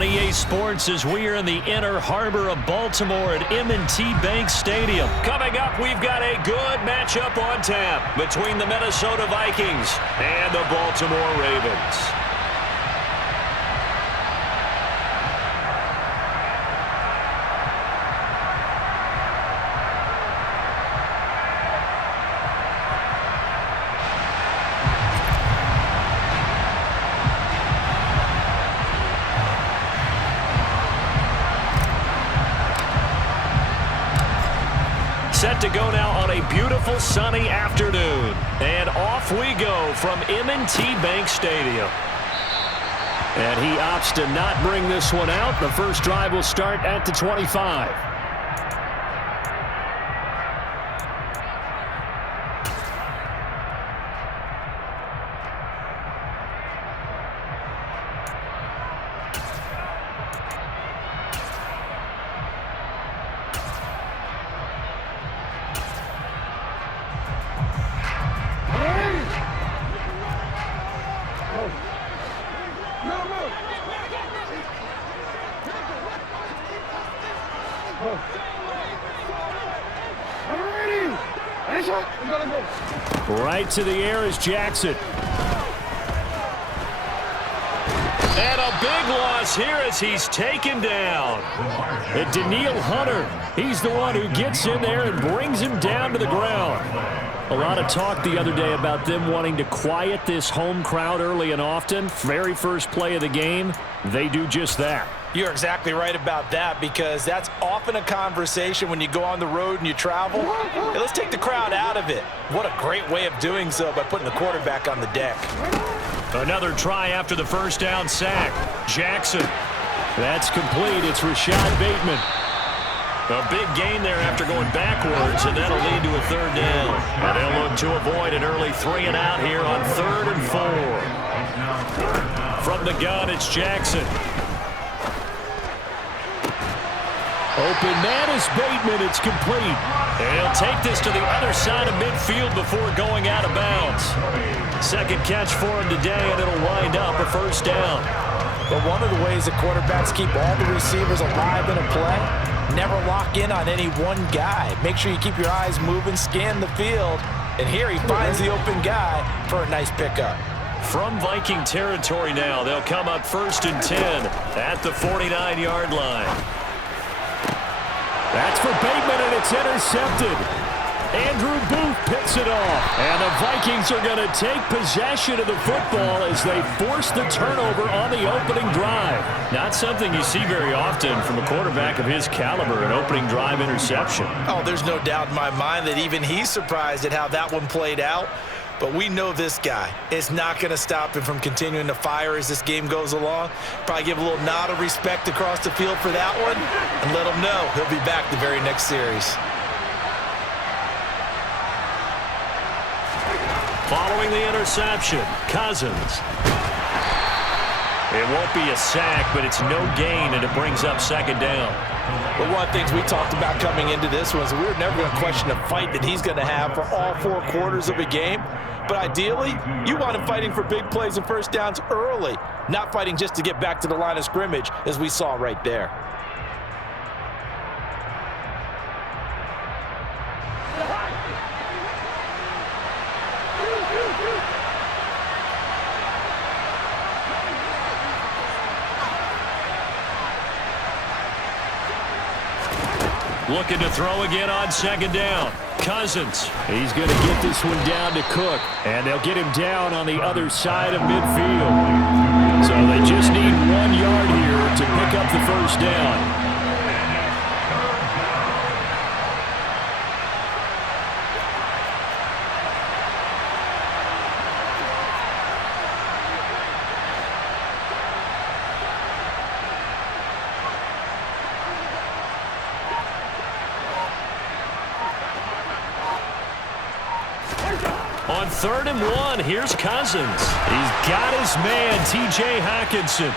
on EA Sports as we are in the inner harbor of Baltimore at M&T Bank Stadium. Coming up, we've got a good matchup on tap between the Minnesota Vikings and the Baltimore Ravens. Set to go now on a beautiful sunny afternoon. And off we go from M&T Bank Stadium. And he opts to not bring this one out. The first drive will start at the 25. Right to the air is Jackson. And a big loss here as he's taken down. And Daniil Hunter, he's the one who gets in there and brings him down to the ground. A lot of talk the other day about them wanting to quiet this home crowd early and often. Very first play of the game, they do just that. You're exactly right about that, because that's often a conversation when you go on the road and you travel. Hey, let's take the crowd out of it. What a great way of doing so by putting the quarterback on the deck. Another try after the first down sack. Jackson. That's complete. It's Rashad Bateman. A big gain there after going backwards, and that'll lead to a third down. And they'll look to avoid an early 3 and out here on 3rd and 4. From the gun, it's Jackson. Open man is Bateman. It's complete. And he'll take this to the other side of midfield before going out of bounds. Second catch for him today, and it'll wind up a first down. But one of the ways that quarterbacks keep all the receivers alive in a play, never lock in on any one guy. Make sure you keep your eyes moving, scan the field. And here he finds the open guy for a nice pickup. From Viking territory now, they'll come up 1st and 10 at the 49-yard line. That's for Bateman, and it's intercepted. Andrew Booth picks it off. And the Vikings are going to take possession of the football as they force the turnover on the opening drive. Not something you see very often from a quarterback of his caliber, an opening drive interception. Oh, there's no doubt in my mind that even he's surprised at how that one played out. But we know this guy is not going to stop him from continuing to fire as this game goes along. Probably give a little nod of respect across the field for that one and let him know he'll be back the very next series. Following the interception, Cousins. It won't be a sack, but it's no gain, and it brings up 2nd down. But one of the things we talked about coming into this was we were never going to question the fight that he's going to have for all 4 quarters of a game. But ideally, you want him fighting for big plays and first downs early, not fighting just to get back to the line of scrimmage, as we saw right there. Looking to throw again on 2nd down. Cousins. He's going to get this one down to Cook. And they'll get him down on the other side of midfield. So they just need 1 yard here to pick up the first down. On 3rd and 1, here's Cousins. He's got his man, T.J. Hockenson.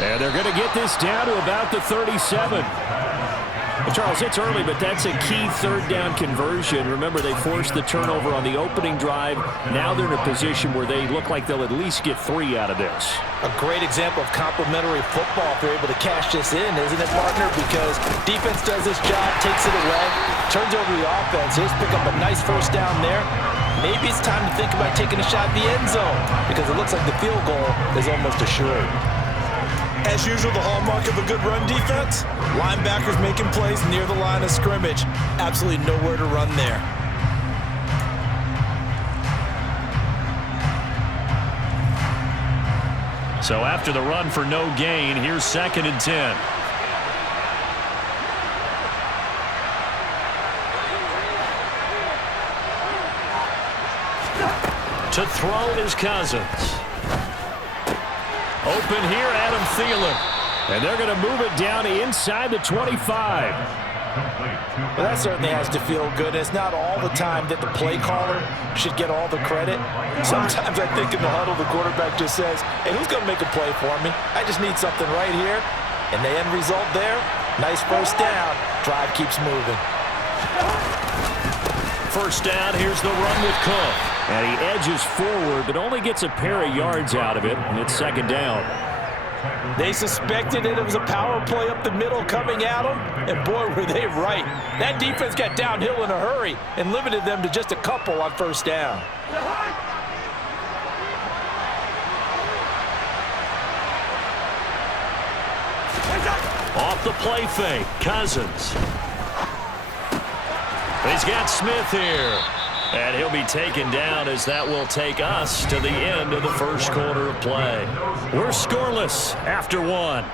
And they're going to get this down to about the 37. Well, Charles, it's early, but that's a key third down conversion. Remember, they forced the turnover on the opening drive. Now they're in a position where they look like they'll at least get 3 out of this. A great example of complementary football if they're able to cash this in, isn't it, partner? Because defense does this job, takes it away, turns over the offense. Here's pick up a nice first down there. Maybe it's time to think about taking a shot at the end zone because it looks like the field goal is almost assured. As usual, the hallmark of a good run defense, linebackers making plays near the line of scrimmage. Absolutely nowhere to run there. So after the run for no gain, here's 2nd and 10. To throw is Cousins. Open here, Adam Thielen. And they're going to move it down inside the 25. Well, that certainly has to feel good. It's not all the time that the play caller should get all the credit. Sometimes I think in the huddle, the quarterback just says, hey, who's going to make a play for me? I just need something right here. And the end result there, nice first down. Drive keeps moving. First down, here's the run with Cook. And he edges forward, but only gets a pair of yards out of it, and it's 2nd down. They suspected it was a power play up the middle coming at them, and boy, were they right. That defense got downhill in a hurry and limited them to just a couple on first down. Off the play fake, Cousins. He's got Smith here. And he'll be taken down as that will take us to the end of the first quarter of play. We're scoreless after 1.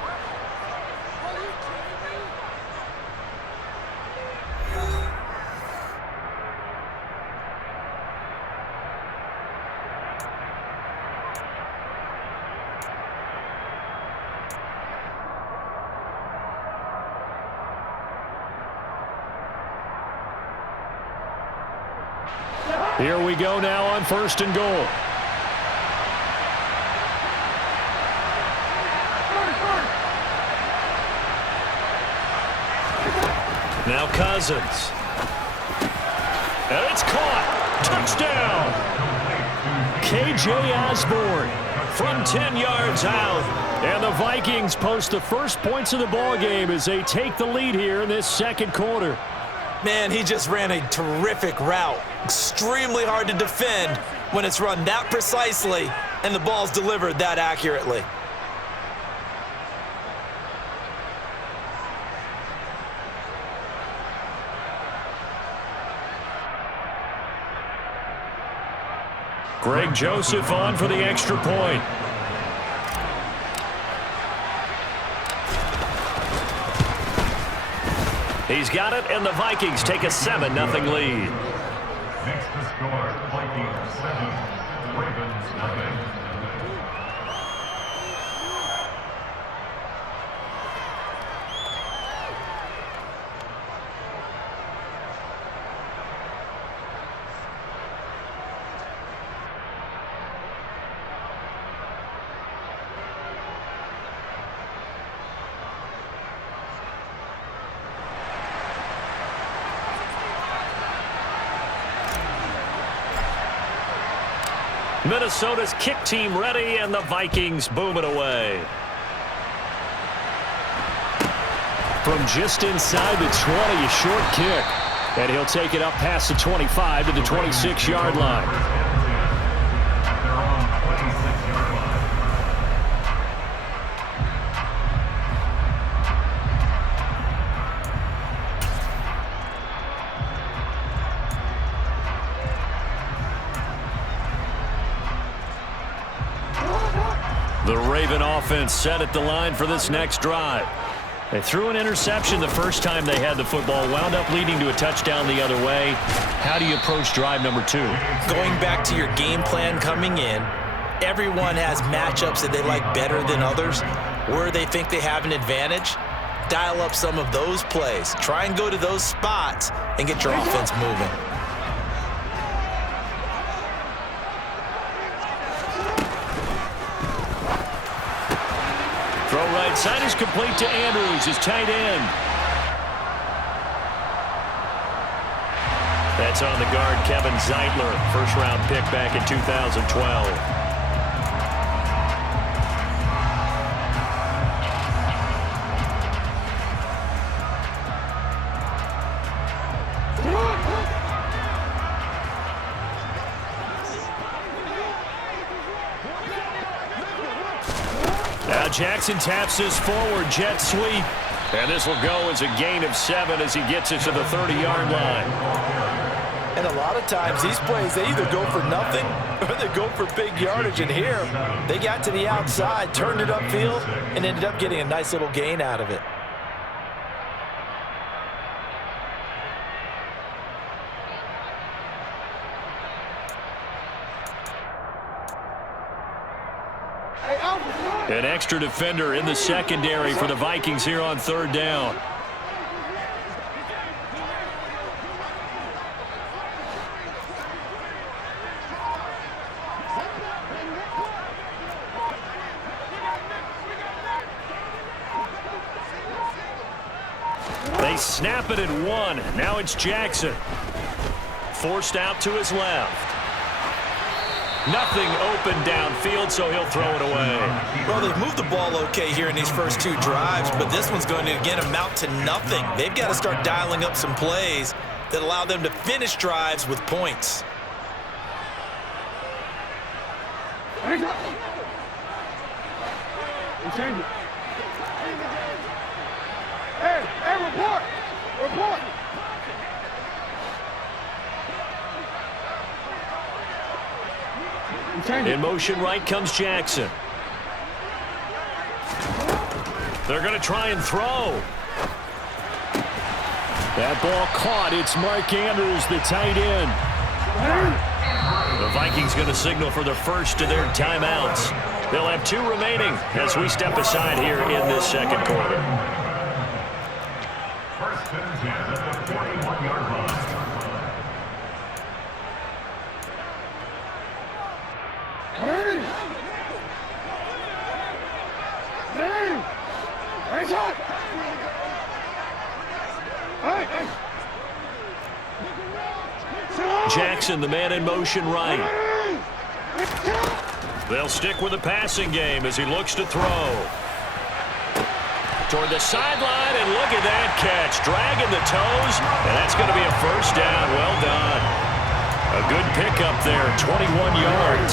Here we go now on 1st and goal. Now Cousins. And it's caught. Touchdown. K.J. Osborne from 10 yards out. And the Vikings post the first points of the ballgame as they take the lead here in this 2nd quarter. Man, he just ran a terrific route. Extremely hard to defend when it's run that precisely and the ball's delivered that accurately. Greg Joseph on for the extra point. He's got it, and the Vikings take a 7-0 lead. Makes the score Vikings 7, Ravens nothing. Minnesota's kick team ready, and the Vikings boom it away. From just inside the 20, a short kick. And he'll take it up past the 25 to the 26-yard line. They're on 26-yard line. The Raven offense set at the line for this next drive. They threw an interception the first time they had the football, wound up leading to a touchdown the other way. How do you approach drive number 2? Going back to your game plan coming in, everyone has matchups that they like better than others, where they think they have an advantage. Dial up some of those plays. Try and go to those spots and get your offense moving. Throw right side is complete to Andrews, his tight end. That's on the guard, Kevin Zeitler, first-round pick back in 2012. Now Jackson taps this forward jet sweep. And this will go as a gain of 7 as he gets it to the 30-yard line. And a lot of times these plays, they either go for nothing or they go for big yardage. And here, they got to the outside, turned it upfield, and ended up getting a nice little gain out of it. An extra defender in the secondary for the Vikings here on 3rd down. They snap it at 1. Now it's Jackson. Forced out to his left. Nothing open downfield, so he'll throw it away. Well, they've moved the ball okay here in these first 2 drives, but this one's going to, again, amount to nothing. They've got to start dialing up some plays that allow them to finish drives with points. Hey, report! Report! In motion right comes Jackson. They're going to try and throw. That ball caught. It's Mark Andrews, the tight end. The Vikings going to signal for the first of their timeouts. They'll have 2 remaining as we step aside here in this second quarter. First and 10 at the 41-yard line. Jackson, the man in motion right. They'll stick with the passing game as he looks to throw. Toward the sideline, and look at that catch. Dragging the toes, and that's going to be a first down. Well done. A good pickup there, 21 yards.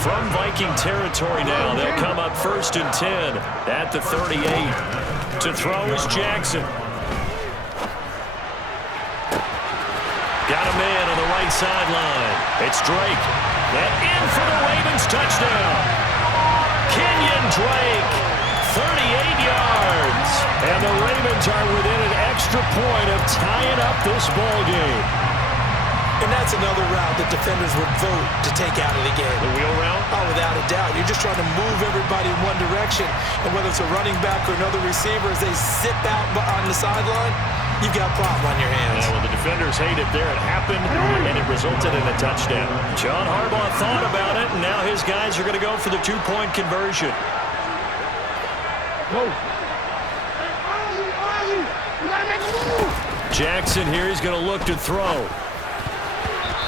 From Viking territory now, they'll come up 1st and 10 at the 38. To throw is Jackson. Got a man on the right sideline. It's Drake. And in for the Ravens touchdown. Kenyon Drake, 38 yards. And the Ravens are within an extra point of tying up this ball game. And that's another route that defenders would vote to take out of the game. The wheel route? Oh, without a doubt. You're just trying to move everybody in one direction. And whether it's a running back or another receiver, as they zip out on the sideline, you've got a problem on your hands. Yeah, well, the defenders hate it there. It happened, and it resulted in a touchdown. John Harbaugh thought about it, and now his guys are going to go for the 2-point conversion. Jackson here, he's going to look to throw.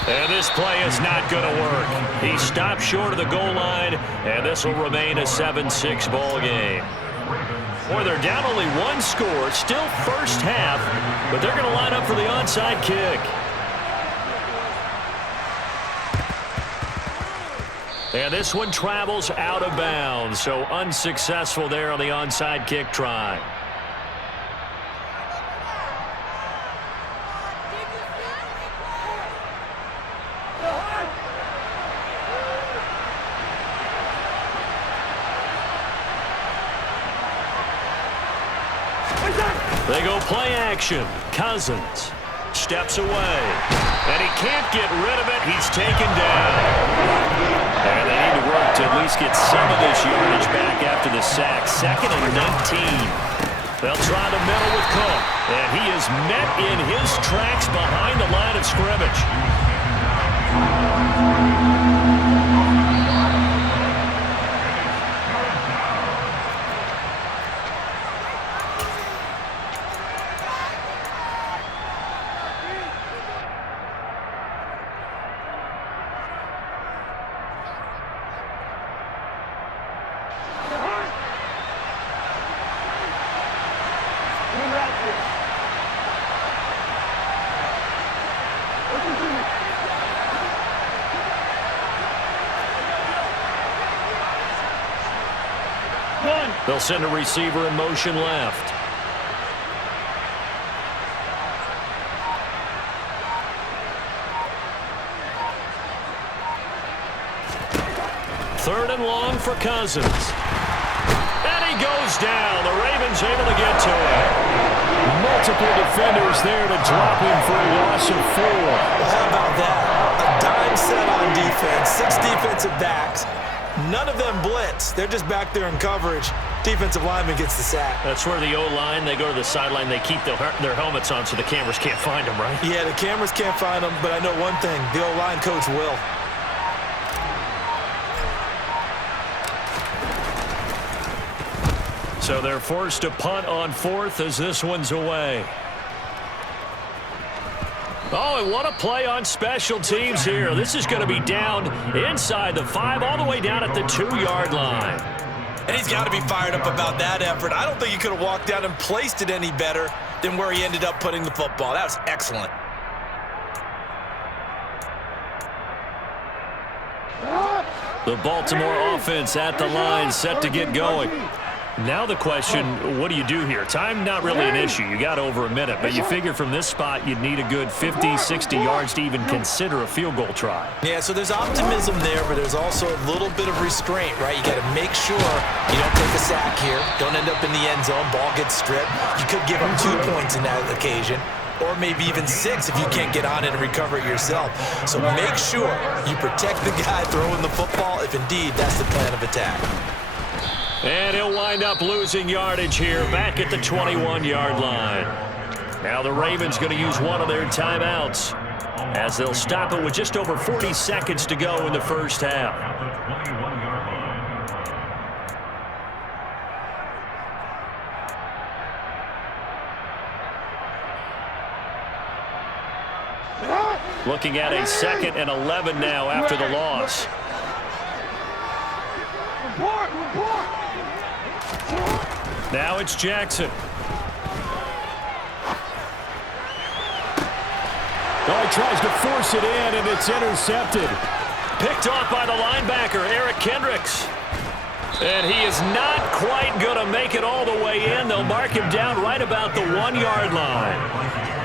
And this play is not going to work. He stopped short of the goal line, and this will remain a 7-6 ball game. Boy, they're down only 1 score, still first half, but they're going to line up for the onside kick. And this one travels out of bounds, so unsuccessful there on the onside kick try. They go play action. Cousins steps away. And he can't get rid of it. He's taken down. And they need to work to at least get some of this yardage back after the sack. 2nd and 19. They'll try the middle with Cook. And he is met in his tracks behind the line of scrimmage. They'll send a receiver in motion left. Third and long for Cousins. And he goes down. The Ravens able to get to him. Multiple defenders there to drop him for a loss of 4. Well, how about that? A dime set on defense, 6 defensive backs. None of them blitz. They're just back there in coverage. Defensive lineman gets the sack. That's where the O-line, they go to the sideline, they keep their helmets on so the cameras can't find them, right? Yeah, the cameras can't find them, but I know one thing. The O-line coach will. So they're forced to punt on 4th as this one's away. Oh, and what a play on special teams here. This is going to be down inside the 5, all the way down at the 2-yard line. And he's got to be fired up about that effort. I don't think he could have walked down and placed it any better than where he ended up putting the football. That was excellent. The Baltimore offense at the line, set to get going. Now the question, what do you do here? Time not really an issue. You got over a minute, but you figure from this spot you'd need a good 50, 60 yards to even consider a field goal try. Yeah, so there's optimism there, but there's also a little bit of restraint, right? You got to make sure you don't take a sack here. Don't end up in the end zone. Ball gets stripped. You could give up 2 points in that occasion, or maybe even 6 if you can't get on it and recover it yourself. So make sure you protect the guy throwing the football if indeed that's the plan of attack. And he'll wind up losing yardage here back at the 21-yard line. Now the Ravens going to use one of their timeouts as they'll stop it with just over 40 seconds to go in the first half. Looking at a 2nd and 11 now after the loss. Now it's Jackson. Oh, he tries to force it in, and it's intercepted. Picked off by the linebacker, Eric Kendricks. And he is not quite going to make it all the way in. They'll mark him down right about the 1-yard line.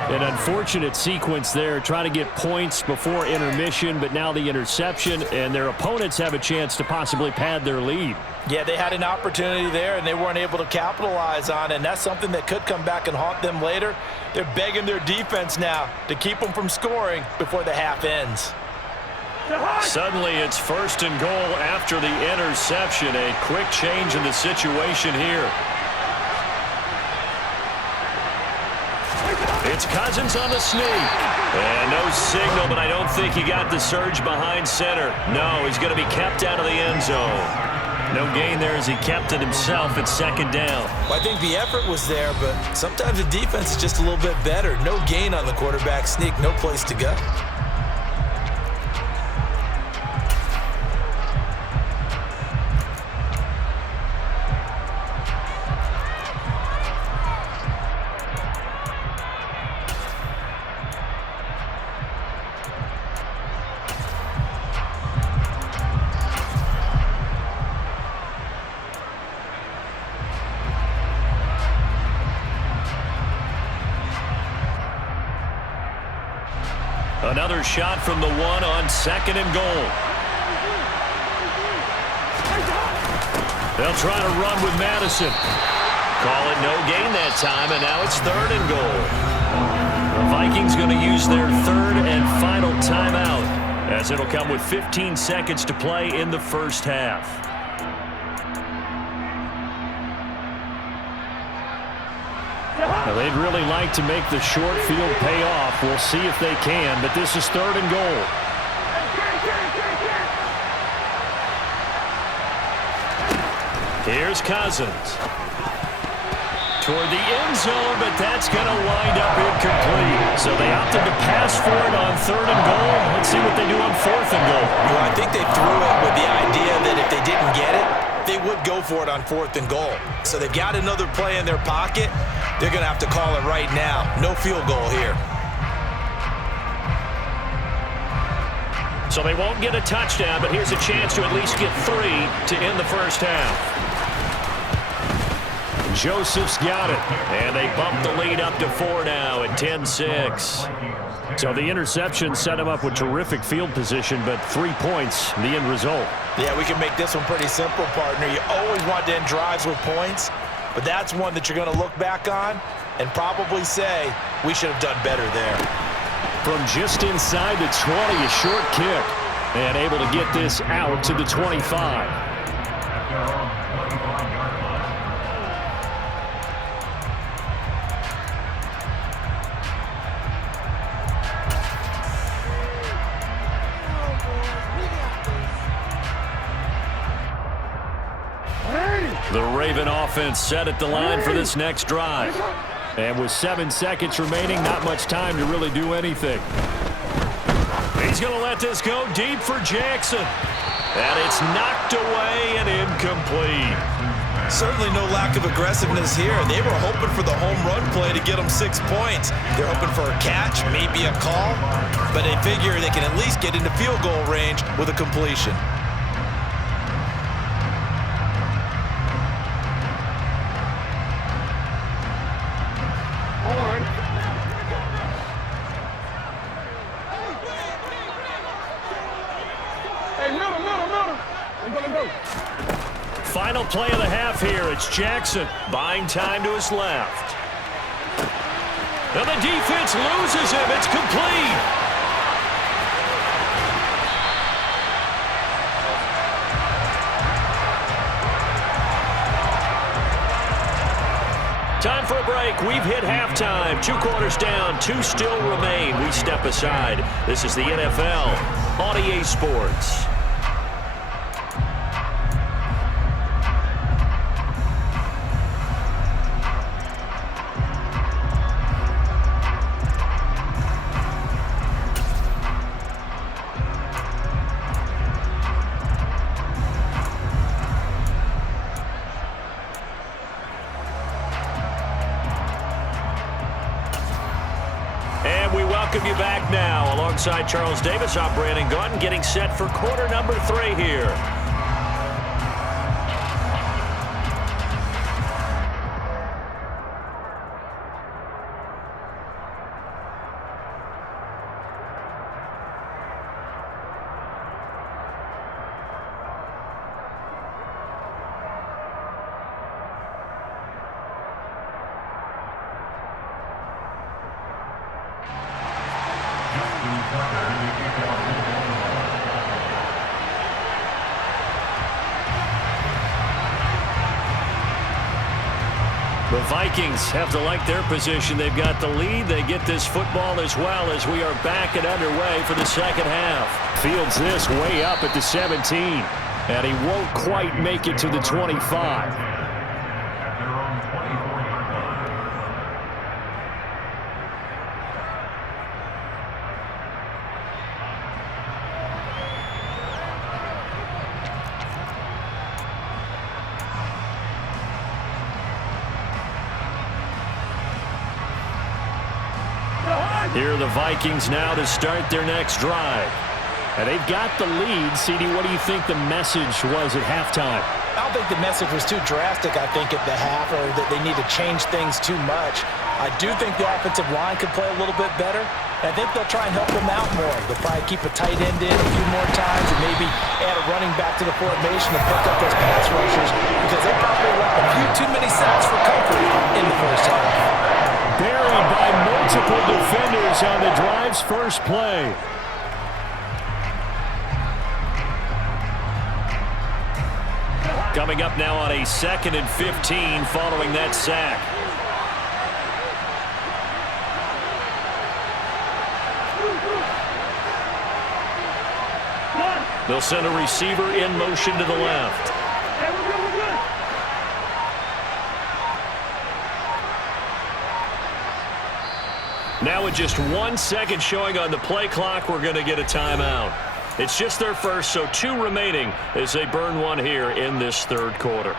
An unfortunate sequence there, trying to get points before intermission, but now the interception, and their opponents have a chance to possibly pad their lead. Yeah, they had an opportunity there, and they weren't able to capitalize on it, and that's something that could come back and haunt them later. They're begging their defense now to keep them from scoring before the half ends. Suddenly, it's 1st and goal after the interception. A quick change in the situation here. It's Cousins on the sneak. And no signal, but I don't think he got the surge behind center. No, he's going to be kept out of the end zone. No gain there as he kept it himself at 2nd down. Well, I think the effort was there, but sometimes the defense is just a little bit better. No gain on the quarterback sneak, no place to go. Another shot from the 1 on 2nd and goal. They'll try to run with Madison. Call it no gain that time, and now it's 3rd and goal. The Vikings going to use their 3rd and final timeout, as it'll come with 15 seconds to play in the first half. Now, they'd really like to make the short field pay off. We'll see if they can, but this is 3rd and goal. Here's Cousins. Toward the end zone, but that's going to wind up incomplete. So they opted to pass for it on 3rd and goal. Let's see what they do on 4th and goal. Well, I think they threw it with the idea that if they didn't get it, they would go for it on 4th and goal. So they've got another play in their pocket. They're going to have to call it right now. No field goal here. So they won't get a touchdown, but here's a chance to at least get 3 to end the first half. Joseph's got it. And they bump the lead up to 4 now at 10-6. So the interception set him up with terrific field position, but 3 points, the end result. Yeah, we can make this one pretty simple, partner. You always want to end drives with points, but that's one that you're going to look back on and probably say, we should have done better there. From just inside the 20, a short kick. And able to get this out to the 25. The Raven offense set at the line for this next drive. And with 7 seconds remaining, not much time to really do anything. He's going to let this go deep for Jackson. And it's knocked away and incomplete. Certainly no lack of aggressiveness here. They were hoping for the home run play to get them 6 points. They're hoping for a catch, maybe a call, but they figure they can at least get into field goal range with a completion. Final play of the half here. It's Jackson buying time to his left. And the defense loses him. It's complete. Time for a break. We've hit halftime. 2 quarters down. 2 still remain. We step aside. This is the NFL on EA Sports. Welcome you back now. Alongside Charles Davis, I'm Brandon Gunn, getting set for quarter number 3 here. The Vikings have to like their position. They've got the lead. They get this football as well as we are back and underway for the second half. Fields this way up at the 17. And he won't quite make it to the 25. Here are the Vikings now to start their next drive. And they've got the lead. CD, what do you think the message was at halftime? I don't think the message was too drastic, I think, at the half, or that they need to change things too much. I do think the offensive line could play a little bit better. I think they'll try and help them out more. They'll probably keep a tight end in a few more times and maybe add a running back to the formation and pick up those pass rushers because they probably allowed a few too many sacks for comfort in the first half. Buried by multiple defenders on the drive's first play. Coming up now on a 2nd and 15 following that sack. They'll send a receiver in motion to the left. Now with just 1 second showing on the play clock, we're going to get a timeout. It's just their first, so 2 remaining as they burn 1 here in this third quarter.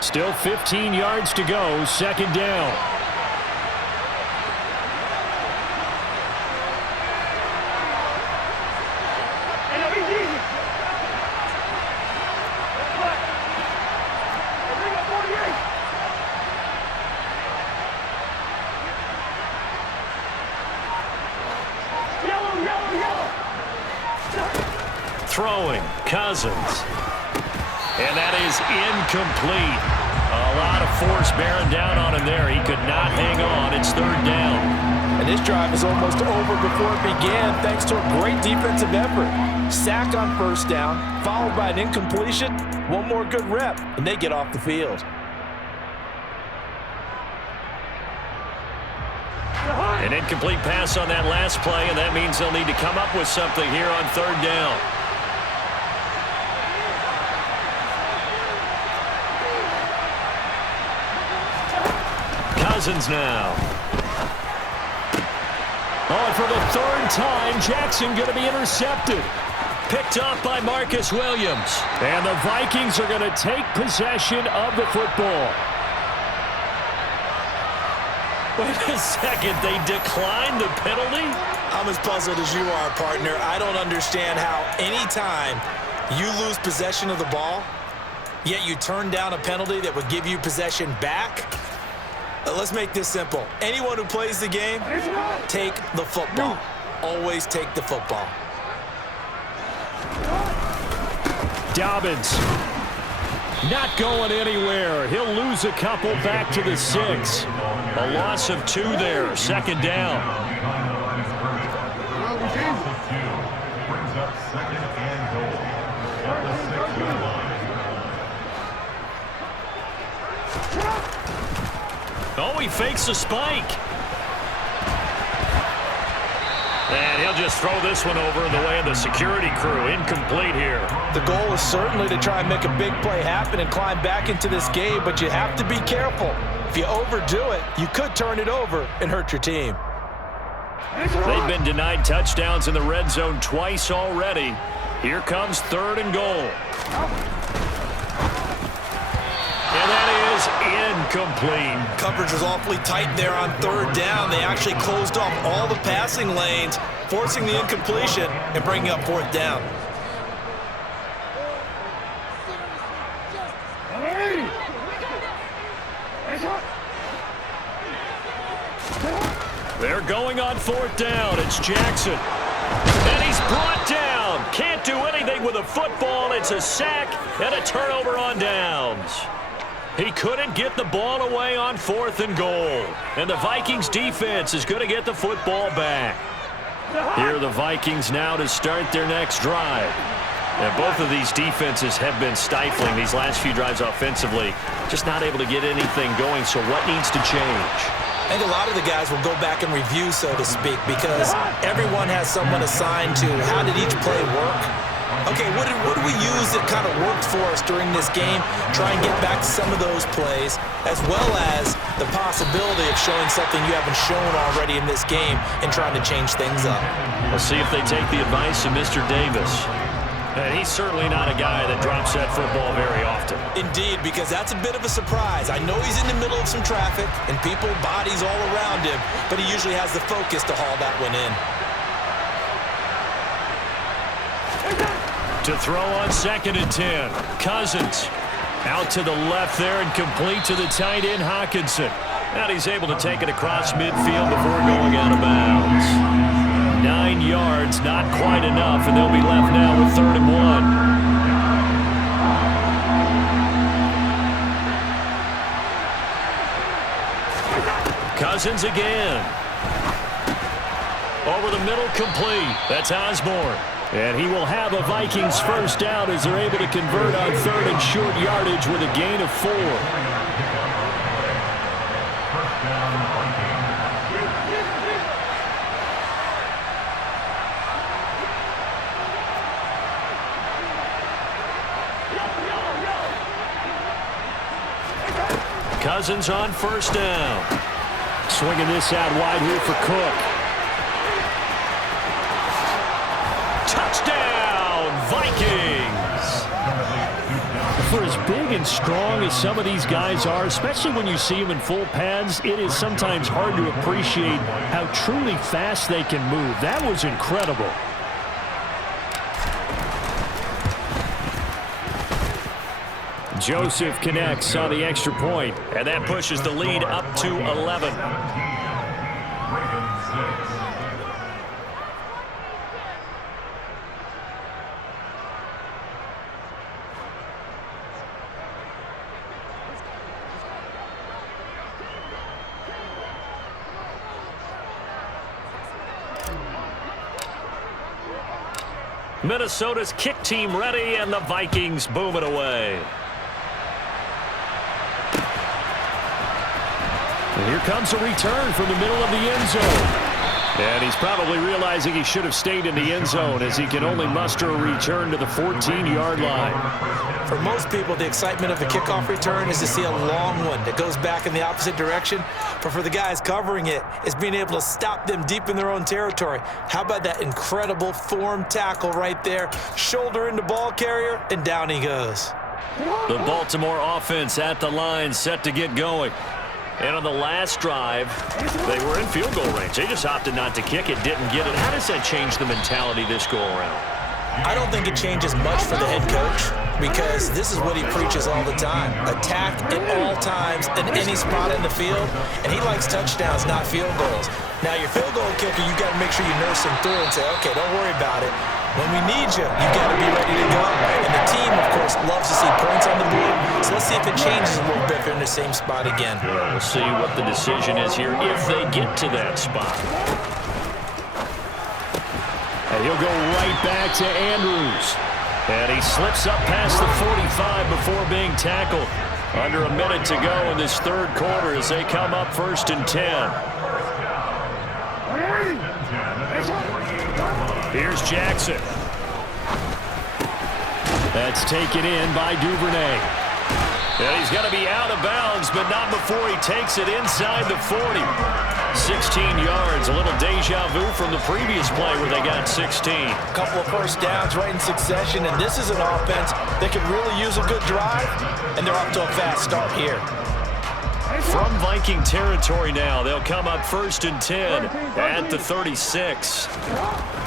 Still 15 yards to go, second down. throwing. Cousins. And that is incomplete. A lot of force bearing down on him there. He could not hang on. It's third down. And this drive is almost over before it began thanks to a great defensive effort. Sack on first down, followed by an incompletion. One more good rep, and they get off the field. An incomplete pass on that last play, and that means they'll need to come up with something here on third down. Cousins now. Oh, and for the third time, Jackson going to be intercepted. Picked off by Marcus Williams. And the Vikings are going to take possession of the football. Wait a second, they declined the penalty? I'm as puzzled as you are, partner. I don't understand how any time you lose possession of the ball, yet you turn down a penalty that would give you possession back. Let's make this simple. Anyone who plays the game, take the football. Always take the football. Dobbins not going anywhere. He'll lose a couple back to the 6. A loss of 2 there. Second down. Brings up second and goal. At the 6-yard line. Oh, he fakes a spike. And he'll just throw this one over in the way of the security crew. Incomplete here. The goal is certainly to try and make a big play happen and climb back into this game, but you have to be careful. If you overdo it, you could turn it over and hurt your team. They've been denied touchdowns in the red zone twice already. Here comes third and goal. And that is incomplete. Coverage was awfully tight there on third down. They actually closed off all the passing lanes, forcing the incompletion and bringing up fourth down. They're going on fourth down. It's Jackson. And he's brought down. Can't do anything with a football. It's a sack and a turnover on downs. He couldn't get the ball away on fourth and goal. And the Vikings defense is going to get the football back. Here are the Vikings now to start their next drive. And both of these defenses have been stifling these last few drives offensively. Just not able to get anything going. So what needs to change? I think a lot of the guys will go back and review, so to speak, because everyone has someone assigned to how did each play work. Okay, what did we use that kind of worked for us during this game? Try and get back to some of those plays, as well as the possibility of showing something you haven't shown already in this game and trying to change things up. We'll see if they take the advice of Mr. Davis. And he's certainly not a guy that drops that football very often. Indeed, because that's a bit of a surprise. I know he's in the middle of some traffic and people, bodies all around him, but he usually has the focus to haul that one in. To throw on second and 10. Cousins out to the left there and complete to the tight end Hawkinson. And he's able to take it across midfield before going out of bounds. 9 yards, not quite enough, and they'll be left now with 3rd and 1. Cousins again. Over the middle, complete. That's Osborne. And he will have a Vikings first down as they're able to convert on 3rd and short yardage with a gain of 4. Cousins on first down. Swinging this out wide here for Cook. Touchdown, Vikings! For as big and strong as some of these guys are, especially when you see them in full pads, it is sometimes hard to appreciate how truly fast they can move. That was incredible. Joseph connects on the extra point, and that pushes the lead up to 11. Minnesota's kick team ready, and the Vikings boom it away. And here comes a return from the middle of the end zone. And he's probably realizing he should have stayed in the end zone as he can only muster a return to the 14-yard line. For most people, the excitement of the kickoff return is to see a long one that goes back in the opposite direction. But for the guys covering it, it's being able to stop them deep in their own territory. How about that incredible form tackle right there? Shoulder into ball carrier, and down he goes. The Baltimore offense at the line, set to get going. And on the last drive, they were in field goal range. They just opted not to kick it, didn't get it. How does that change the mentality this go-around? I don't think it changes much for the head coach because this is what he preaches all the time. Attack at all times in any spot in the field, and he likes touchdowns, not field goals. Now, your field goal kicker, you got to make sure you nurse him through and say, okay, don't worry about it. When we need you, you got to be ready to go. And the team, of course, loves to see points on the board. So let's see if it changes a little bit if they're in the same spot again. We'll see what the decision is here if they get to that spot. And he'll go right back to Andrews. And he slips up past the 45 before being tackled. Under a minute to go in this third quarter as they come up 1st and 10. Here's Jackson. That's taken in by Duvernay. And he's going to be out of bounds, but not before he takes it inside the 40. 16 yards, a little deja vu from the previous play where they got 16. A couple of first downs right in succession, and this is an offense that could really use a good drive, and they're off to a fast start here. From Viking territory now, they'll come up 1st and 10 at the 36.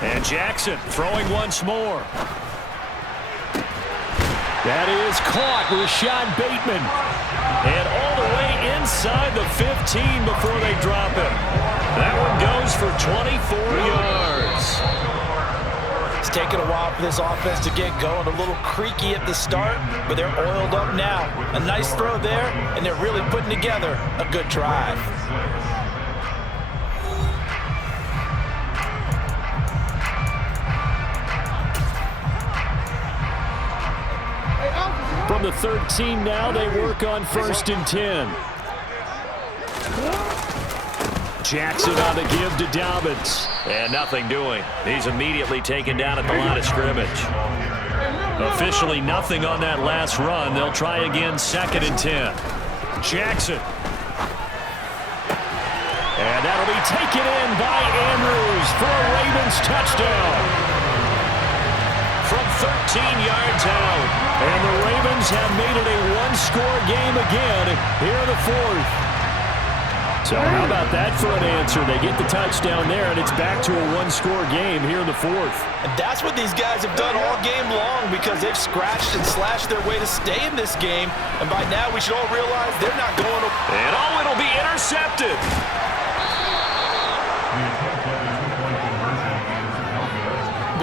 And Jackson throwing once more. That is caught, Rashad Bateman. And all the way inside the 15 before they drop him. That one goes for 24 yards. It's taken a while for this offense to get going. A little creaky at the start, but they're oiled up now. A nice throw there, and they're really putting together a good drive. From the 13 now, they work on 1st and 10. Jackson on the give to Dobbins. And nothing doing. He's immediately taken down at the line of scrimmage. Officially nothing on that last run. They'll try again 2nd and 10. Jackson. And that'll be taken in by Andrews for a Ravens touchdown. From 13 yards out. And the Ravens have made it a one-score game again here in the 4th. So how about that for an answer? They get the touchdown there, and it's back to a one-score game here in the 4th. And that's what these guys have done all game long because they've scratched and slashed their way to stay in this game. And by now, we should all realize they're not going to... And it'll be intercepted.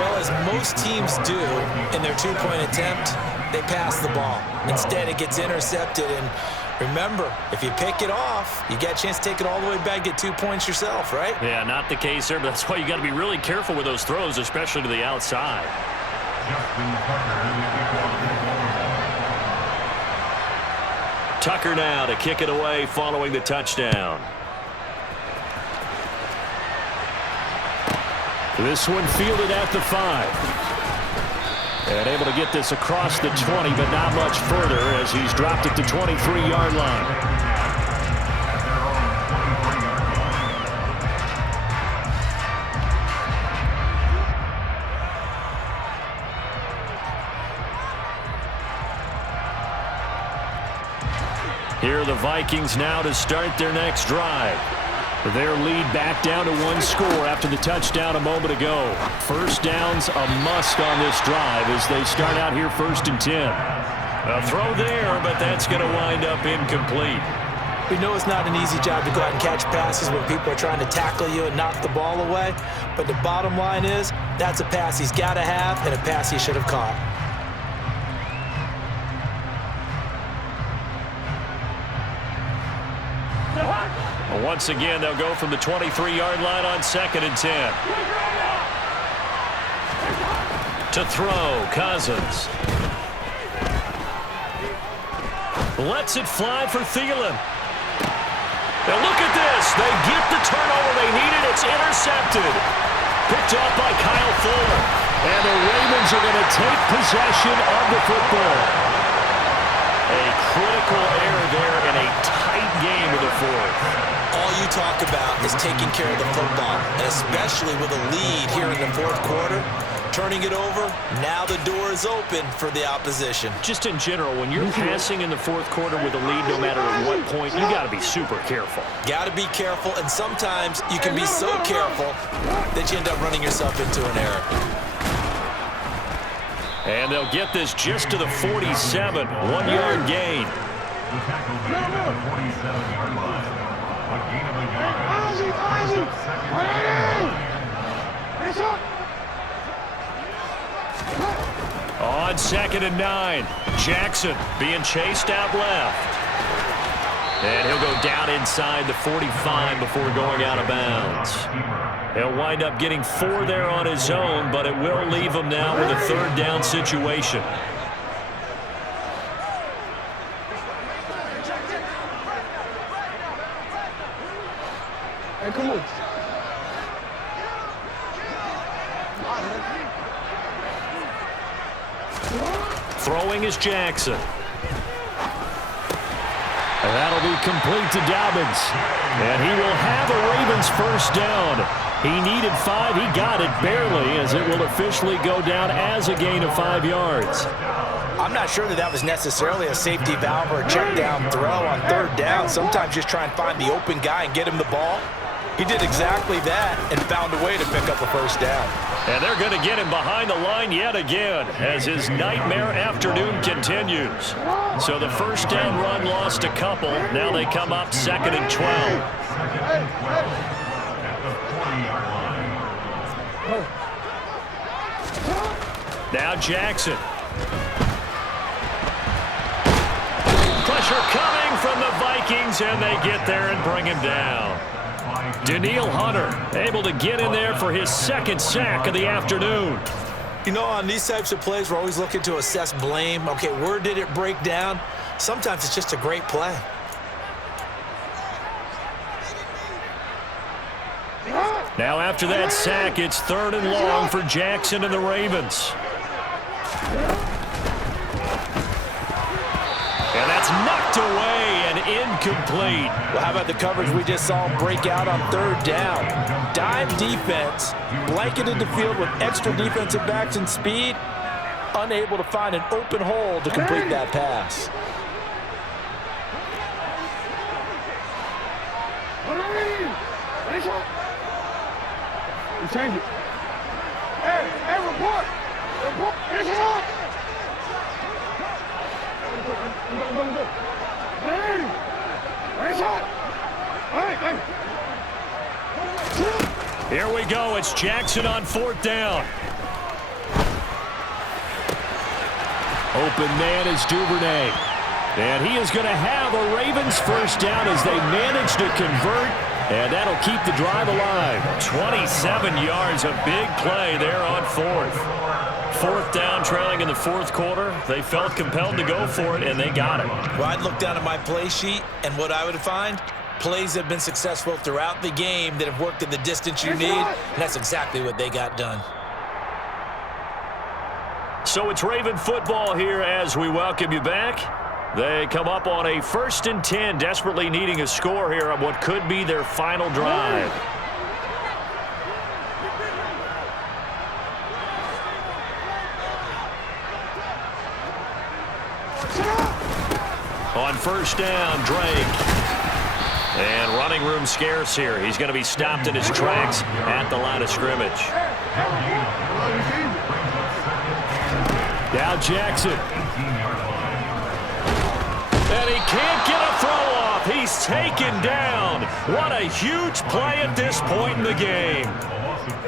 Well, as most teams do in their two-point attempt, they pass the ball. Instead, it gets intercepted, and remember, if you pick it off, you get a chance to take it all the way back, get 2 points yourself, right? Yeah, not the case there, but that's why you got to be really careful with those throws, especially to the outside. Tucker now to kick it away following the touchdown. This one fielded at the 5. And able to get this across the 20, but not much further as he's dropped it to 23-yard line. Here are the Vikings now to start their next drive. Their lead back down to one score after the touchdown a moment ago. First down's a must on this drive as they start out here 1st and 10. A throw there, but that's going to wind up incomplete. We know it's not an easy job to go out and catch passes when people are trying to tackle you and knock the ball away. But the bottom line is, that's a pass he's got to have and a pass he should have caught. Once again, they'll go from the 23-yard line on 2nd and 10. To throw, Cousins. Lets it fly for Thielen. And look at this. They get the turnover they needed. It's intercepted. Picked off by Kyle Fuller. And the Ravens are going to take possession of the football. A critical error there in a tight game of the fourth. All you talk about is taking care of the football, and especially with a lead here in the fourth quarter. Turning it over, now the door is open for the opposition. Just in general, when you're passing in the fourth quarter with a lead, no matter at what point, you got to be super careful. Got to be careful, and sometimes you can be so careful that you end up running yourself into an error. And they'll get this just to the 47, 1-yard gain. The tackle made at the 47-yard line. A gain of a yard. Brings up second and 9. On 2nd and 9, Jackson being chased out left. And he'll go down inside the 45 before going out of bounds. He'll wind up getting 4 there on his own, but it will leave him now with a 3rd down situation. Hey, come on. Throwing is Jackson. And that'll be complete to Dobbins. And he will have a Ravens 1st down. He needed 5. He got it barely, as it will officially go down as a gain of 5 yards. I'm not sure that was necessarily a safety valve or a check down throw on 3rd down. Sometimes just try and find the open guy and get him the ball. He did exactly that and found a way to pick up a 1st down. And they're going to get him behind the line yet again as his nightmare afternoon continues. So the 1st down run lost a couple. Now they come up 2nd and 12. Now Jackson. Pressure coming from the Vikings, and they get there and bring him down. Daniil Hunter able to get in there for his 2nd sack of the afternoon. You know, on these types of plays, we're always looking to assess blame. Okay, where did it break down? Sometimes it's just a great play. Now after that sack, it's 3rd and long for Jackson and the Ravens. And that's knocked away and incomplete. Well, how about the coverage we just saw him break out on 3rd down? Dime defense, blanketed the field with extra defensive backs and speed, unable to find an open hole to complete that pass. Change it. Hey, report. Report. It's up. Here we go. It's Jackson on 4th down. Open man is Duvernay. And he is going to have a Ravens 1st down as they manage to convert. And that'll keep the drive alive. 27 yards, a big play there on 4th. 4th down, trailing in the 4th quarter. They felt compelled to go for it, and they got it. Well, I'd look down at my play sheet, and what I would find, plays have been successful throughout the game that have worked in the distance you need, and that's exactly what they got done. So it's Raven football here as we welcome you back. They come up on a 1st and 10, desperately needing a score here on what could be their final drive. On 1st down, Drake. And running room scarce here. He's going to be stopped in his tracks at the line of scrimmage. Now Jackson. And he can't get a throw off. He's taken down. What a huge play at this point in the game.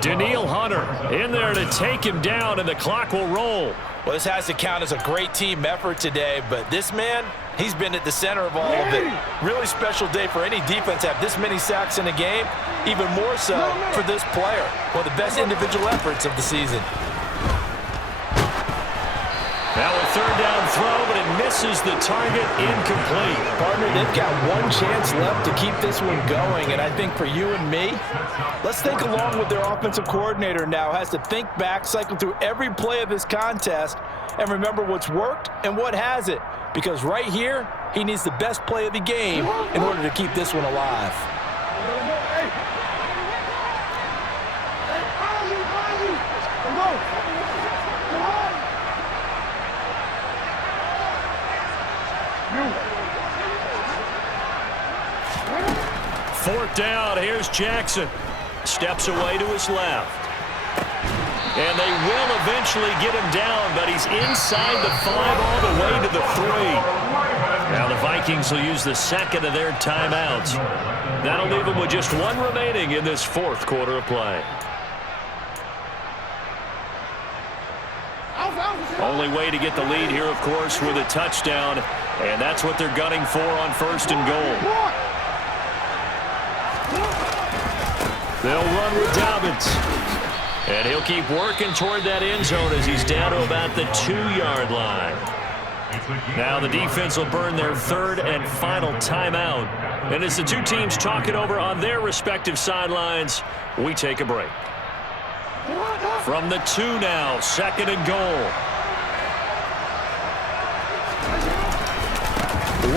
Daniil Hunter in there to take him down, and the clock will roll. Well, this has to count as a great team effort today, but this man, he's been at the center of all of it. Really special day for any defense to have this many sacks in a game, even more so for this player. One of the best individual efforts of the season. Now a third down throw, but it misses the target, incomplete. Partner, they've got one chance left to keep this one going, and I think for you and me, let's think along with their offensive coordinator now. Has to think back, cycle through every play of this contest, and remember what's worked and what hasn't. Because right here, he needs the best play of the game in order to keep this one alive. Fourth down, here's Jackson. Steps away to his left. And they will eventually get him down, but he's inside the 5 all the way to the 3. Now the Vikings will use the second of their timeouts. That'll leave them with just one remaining in this fourth quarter of play. Only way to get the lead here, of course, with a touchdown, and that's what they're gunning for on first and goal. They'll run with Dobbins. And he'll keep working toward that end zone as he's down to about the 2-yard line. Now the defense will burn their third and final timeout. And as the two teams talk it over on their respective sidelines, we take a break. From the 2 now, second and goal.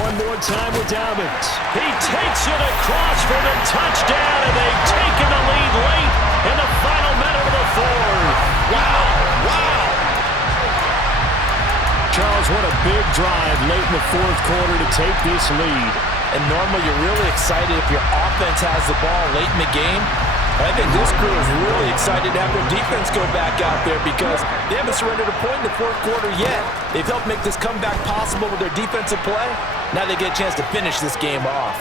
One more time with Dobbins. He takes it across for the touchdown, and they've taken the lead late in the final minute of the fourth. Wow, wow. Charles, what a big drive late in the fourth quarter to take this lead. And normally you're really excited if your offense has the ball late in the game. I think this crew is really excited to have their defense go back out there because they haven't surrendered a point in the fourth quarter yet. They've helped make this comeback possible with their defensive play. Now they get a chance to finish this game off.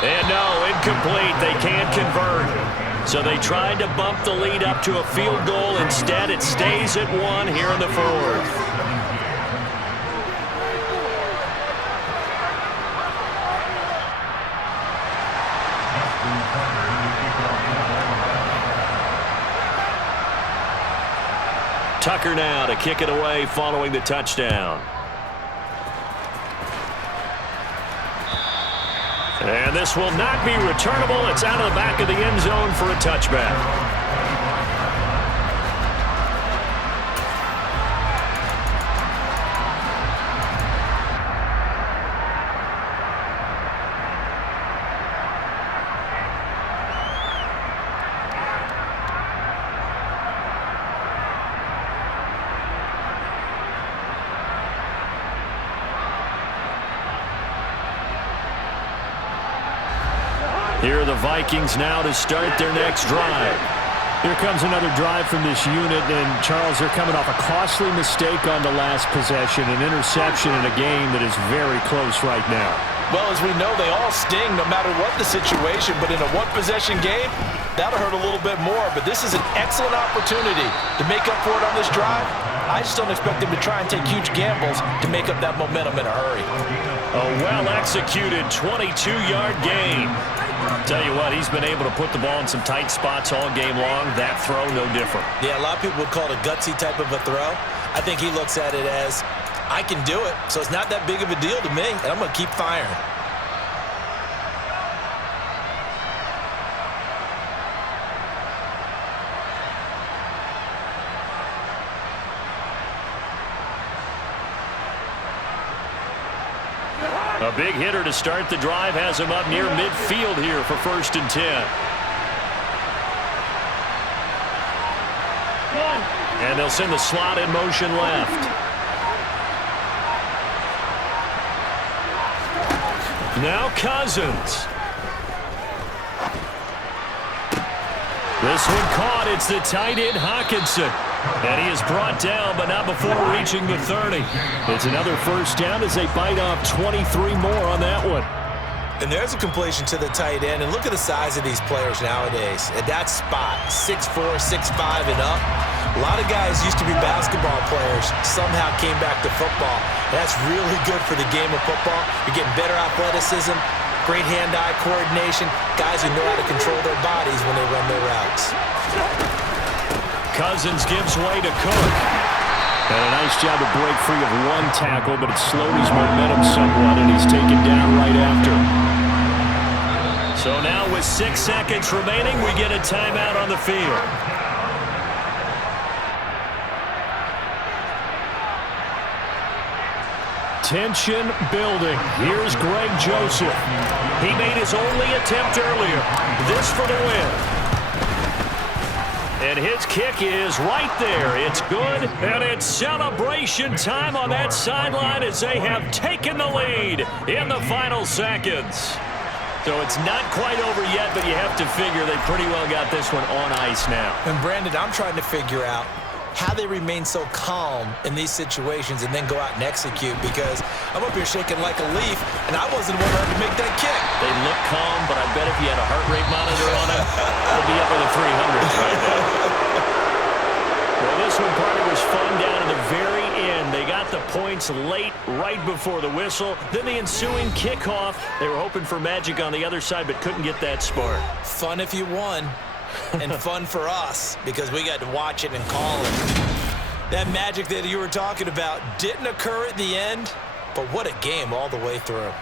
And no, incomplete. They can't convert. So they tried to bump the lead up to a field goal. Instead, it stays at 1 here in the fourth. Tucker now to kick it away following the touchdown. And this will not be returnable. It's out of the back of the end zone for a touchback. Here are the Vikings now to start their next drive. Here comes another drive from this unit, and Charles, they're coming off a costly mistake on the last possession, an interception in a game that is very close right now. Well, as we know, they all sting no matter what the situation, but in a one-possession game, that'll hurt a little bit more. But this is an excellent opportunity to make up for it on this drive. I just don't expect them to try and take huge gambles to make up that momentum in a hurry. A well-executed 22-yard gain. Tell you what, he's been able to put the ball in some tight spots all game long. That throw, no different. Yeah, a lot of people would call it a gutsy type of a throw. I think he looks at it as, I can do it, so it's not that big of a deal to me, and I'm going to keep firing. A big hitter to start the drive has him up near midfield here for 1st and 10. And they'll send the slot in motion left. Now Cousins. This one caught. It's the tight end Hawkinson. And he is brought down, but not before reaching the 30. It's another first down as they bite off 23 more on that one. And there's a completion to the tight end. And look at the size of these players nowadays. At that spot, 6'4", 6'5", and up. A lot of guys used to be basketball players, somehow came back to football. That's really good for the game of football. You're getting better athleticism, great hand-eye coordination, guys who know how to control their bodies when they run their routes. Cousins gives way to Cook. And a nice job to break free of one tackle, but it slowed his momentum somewhat, and he's taken down right after. So now with 6 seconds remaining, we get a timeout on the field. Tension building. Here's Greg Joseph. He made his only attempt earlier. This for the win. And his kick is right there. It's good, and it's celebration time on that sideline as they have taken the lead in the final seconds. So it's not quite over yet, but you have to figure they pretty well got this one on ice now. And Brandon, I'm trying to figure out how they remain so calm in these situations and then go out and execute, because I'm up here shaking like a leaf, and I wasn't the one who had to make that kick. They look calm, but I bet if you had a heart rate monitor on it, it'll be up in the 300s right now. Well, this one, partner, was fun down to the very end. They got the points late, right before the whistle. Then the ensuing kickoff. They were hoping for magic on the other side, but couldn't get that spark. Fun if you won. And fun for us because we got to watch it and call it. That magic that you were talking about didn't occur at the end, but what a game all the way through.